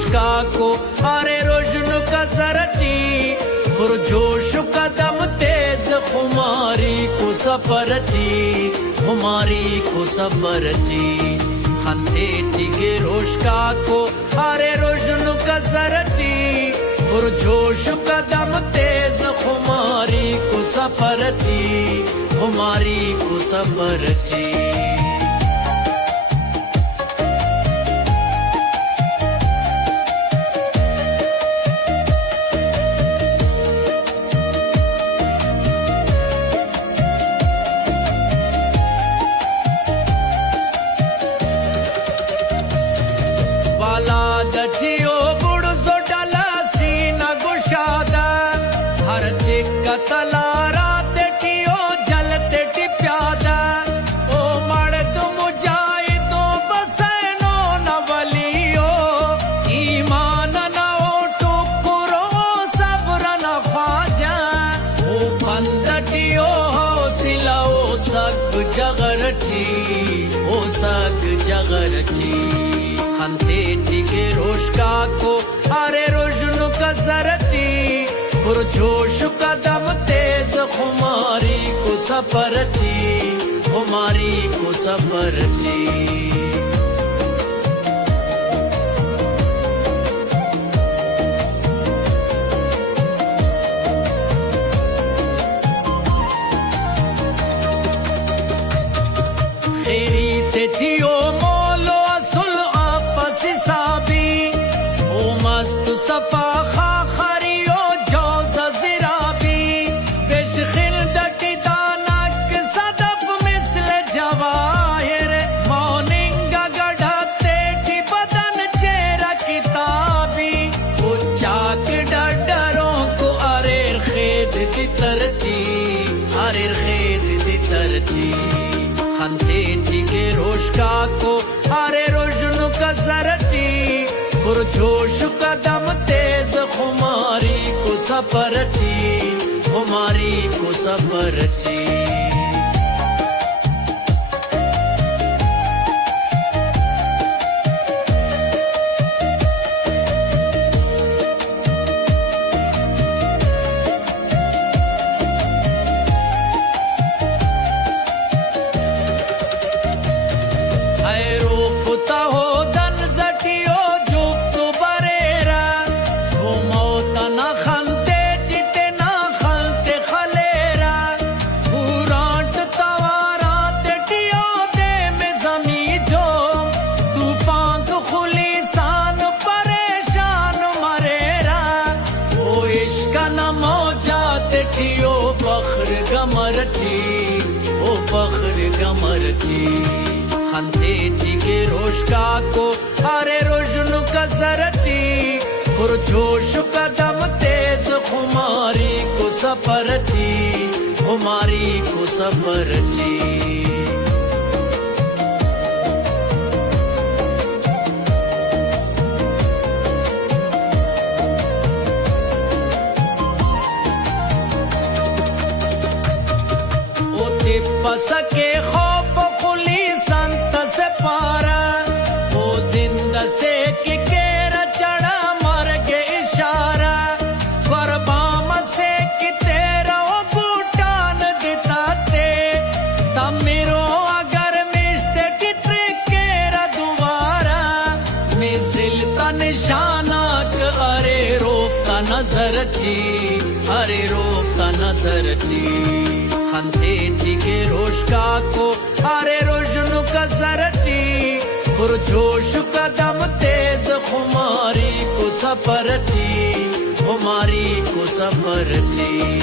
रोशका को अरे रोजनु का सरटी पुरजोश कदम तेज खुमारी को सफरटी खुमारी को सफरटी खंते टिके रोशका को अरे रोजनु का सरटी पुरजोश कदम तेज खुमारी को सफरटी खुमारी को सफरटी दटियो बुड़ो डला सीना गुशादा हर दिक्कतला रात टियो जलते टिप्यादा ओ मर्द मुजाहिदो बसैनो नवलियो ईमान न ओ टुकुरो सब्र न ख्वाजा ओ बंदटियो हौसला ओ सग जगरटी ओ सग जगरटी खंते टिके रोशका को अरे रोजनु का सरटी पुरजोश कदम तेज खुमारी को सफरटी खुमारी को सफरटी खेरी तेटियो सफा खाखरियो जौज़ ज़िराबी पेश खिरदटी दानक सदफ मिसल जवाहिर मौनिंगा गढ़ते टी बदन चेहरा किताबी उच्चाक डडरों को अरेर खेद दी तरती अरेर खेद दी तरती खंते टिके रोशका को अरे रोजनु का सरटी पुरजोश कदम तेज खुमारी को सफरटी खुमारी को सफरटी टियो फख्र गमरटी ओ फख्र गमरटी खंते टिके रोशका को अरे रोजनु का सरटी पुरजोश कदम तेज खुमारी को सफरटी खुमारी को सफरटी पसके खौफ खुली संत से पारा वो जिंदा से कि केरा चढ़ा मर के इशारा कुर्बान से कि तेरा वो बूटान दिता ते तमिरो अगर मिश्ते टिट्रे केरा दुबारा मिसिलता निशाना अरे रोकता नजर ची अरे रोकता नजर ची खंते टिके रोशका को अरे रोजनु का सरटी पुरजोश कदम तेज खुमारी को सफरटी खुमारी को सफरटी